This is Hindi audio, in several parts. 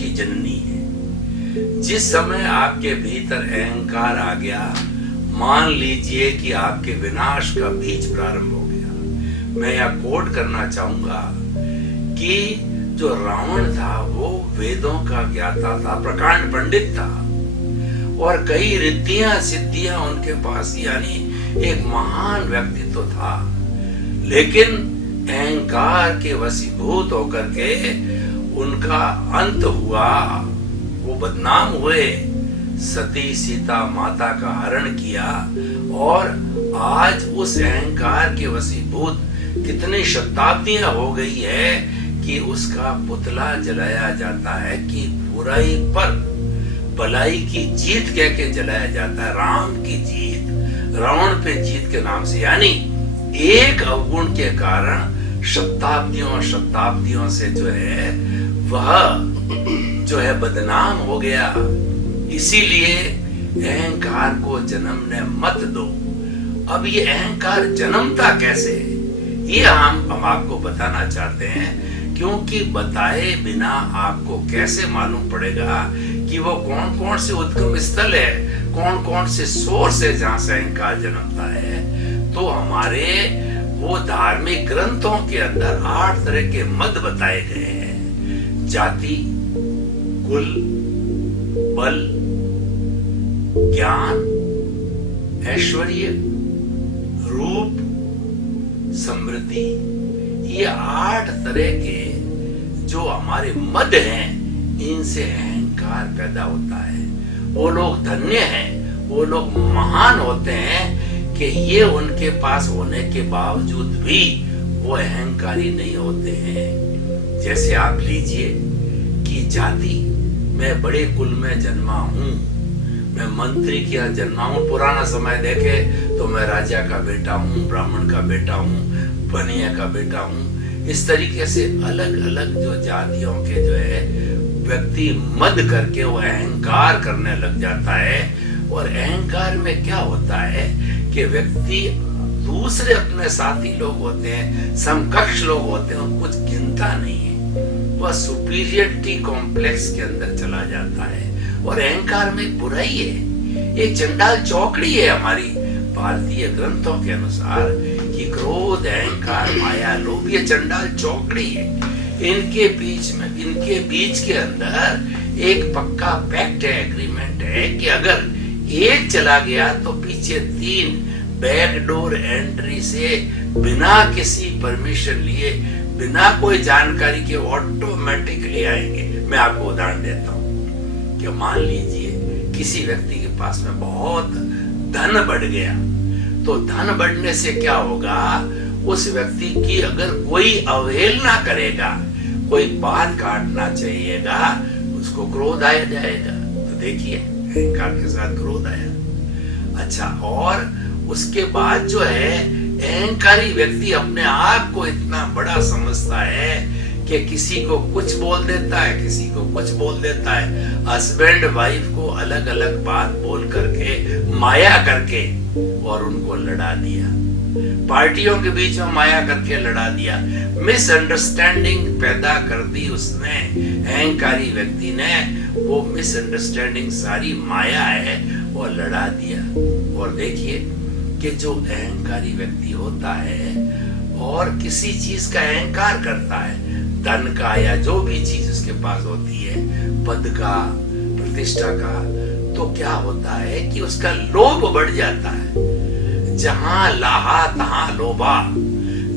की जननी है। जिस समय आपके भीतर अहंकार आ गया, मान लीजिए कि आपके विनाश का बीज प्रारंभ हो गया। मैं यह कोट करना चाहूंगा कि जो रावण था वो वेदों का ज्ञाता था, प्रकांड पंडित था और कई रिद्धियां सिद्धियां उनके पास, यानी एक महान व्यक्तित्व था। लेकिन अहंकार के वशीभूत होकर के उनका अंत हुआ, वो बदनाम हुए, सती सीता माता का हरण किया और आज उस अहंकार के वशीभूत कितनी शताब्दियां हो गई है कि उसका पुतला जलाया जाता है कि बुराई पर भलाई की जीत कह के जलाया जाता है। राम की जीत, रावण पे जीत के नाम से, यानी एक अवगुण के कारण शताब्दियों शताब्दियों से जो है वह जो है बदनाम हो गया। इसीलिए अहंकार को जन्मने मत दो। अब ये अहंकार जन्मता कैसे है ये हम आपको बताना चाहते हैं, क्योंकि बताए बिना आपको कैसे मालूम पड़ेगा कि वो कौन कौन से उद्गम स्थल है, कौन कौन से सोर्स है जहां से अहंकार जन्मता है। तो हमारे वो धार्मिक ग्रंथों के अंदर 8 तरह के मद बताए गए हैं। जाति, कुल, बल, ज्ञान, ऐश्वर्य, रूप, समृद्धि, ये 8 तरह के जो हमारे मद हैं, इनसे अहंकार पैदा होता है। वो लोग धन्य हैं, वो लोग महान होते हैं कि ये उनके पास होने के बावजूद भी वो अहंकारी नहीं होते हैं। जैसे आप लीजिए कि जाति, मैं बड़े कुल में जन्मा हूं, मैं मंत्री के यहाँ जन्मा हूं। पुराना समय देखे तो मैं राजा का बेटा हूं, ब्राह्मण का बेटा हूं, बनिया का बेटा हूं। इस तरीके से अलग अलग जो जातियों के जो है व्यक्ति मद करके वो अहंकार करने लग जाता है। और अहंकार में क्या होता है कि व्यक्ति दूसरे अपने साथी लोग होते हैं, समकक्ष लोग होते हैं, कुछ गिनता नहीं है, वह सुपीरियरिटी कॉम्प्लेक्स के अंदर चला जाता है। और अहंकार में बुराई है, ये चंडाल चौकड़ी है हमारी भारतीय ग्रंथों के अनुसार कि क्रोध, अहंकार, माया, लोभ, ये चंडाल चौकड़ी है। इनके बीच के अंदर एक पक्का पैक्ट है, एग्रीमेंट है कि अगर एक चला गया तो पीछे 3 बैकडोर एंट्री से बिना किसी परमिशन लिए, बिना कोई जानकारी के ऑटोमेटिकली आएंगे। मैं आपको उदाहरण देता हूँ कि मान लीजिए किसी व्यक्ति के पास में बहुत धन बढ़ गया, तो धन बढ़ने से क्या होगा, उस व्यक्ति की अगर कोई अवहेलना करेगा, कोई बात काटना चाहिएगा, उसको क्रोध आ जाएगा। तो देखिए अहंकार के साथ क्रोध आया। अच्छा, और उसके बाद जो है अहंकारी व्यक्ति अपने आप को इतना बड़ा समझता है कि किसी को कुछ बोल देता है, किसी को कुछ बोल देता है। हस्बैंड वाइफ को अलग अलग बात बोल करके, माया करके, और उनको लड़ा दिया। पार्टियों के बीच में माया करके लड़ा दिया, मिसअंडरस्टैंडिंग पैदा कर दी उसने। अहंकारी व्यक्ति ने वो मिसअंडरस्टैंडिंग सारी माया है वो लड़ा दिया। और देखिए कि जो अहंकारी व्यक्ति होता है और किसी चीज का अहंकार करता है, धन का या जो भी चीज उसके पास होती है, पद का, प्रतिष्ठा का, तो क्या होता है कि उसका लोभ बढ़ जाता है। जहां लाहा तहां लोभा,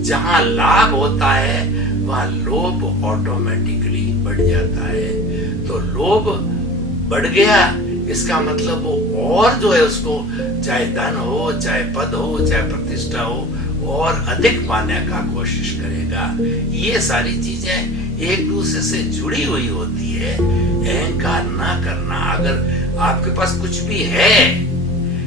जहां लाभ होता है वहां लोभ ऑटोमेटिकली बढ़ जाता है। तो लोभ बढ़ गया, इसका मतलब वो और जो है उसको चाहे धन हो, चाहे पद हो, चाहे प्रतिष्ठा हो, और अधिक पाने का कोशिश करेगा। ये सारी चीजें एक दूसरे से जुड़ी हुई होती है। अहंकार ना करना, अगर आपके पास कुछ भी है,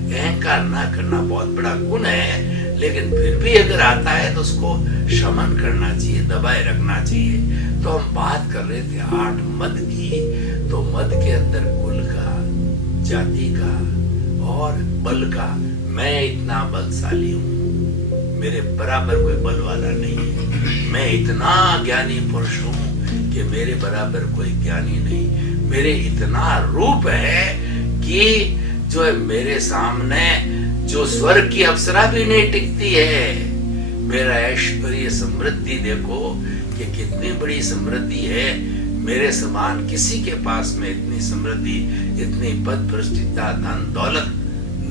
अहंकार ना करना बहुत बड़ा गुण है, लेकिन फिर भी अगर आता है तो उसको शमन करना चाहिए, दबाए रखना चाहिए। तो हम बात कर रहे थे 8 मद की, तो मद के अंदर कुल का, जाति का और बल का। मैं इतना बलशाली हूँ, मेरे बराबर कोई बल वाला नहीं है। मैं इतना ज्ञानी पुरुष हूँ कि मेरे बराबर कोई ज्ञानी नहीं, मेरे इतना रूप है कि जो है मेरे सामने जो स्वर्ग की अप्सरा भी नहीं टिकती है। मेरा ऐश्वर्य समृद्धि देखो कि कितनी बड़ी समृद्धि है, मेरे समान किसी के पास में इतनी समृद्धि, इतनी पद प्रतिष्ठा धन दौलत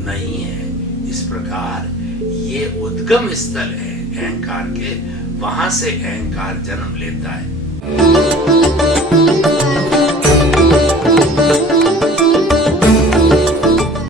नहीं है। इस प्रकार ये उद्गम स्थल है अहंकार के, वहां से अहंकार जन्म लेता है।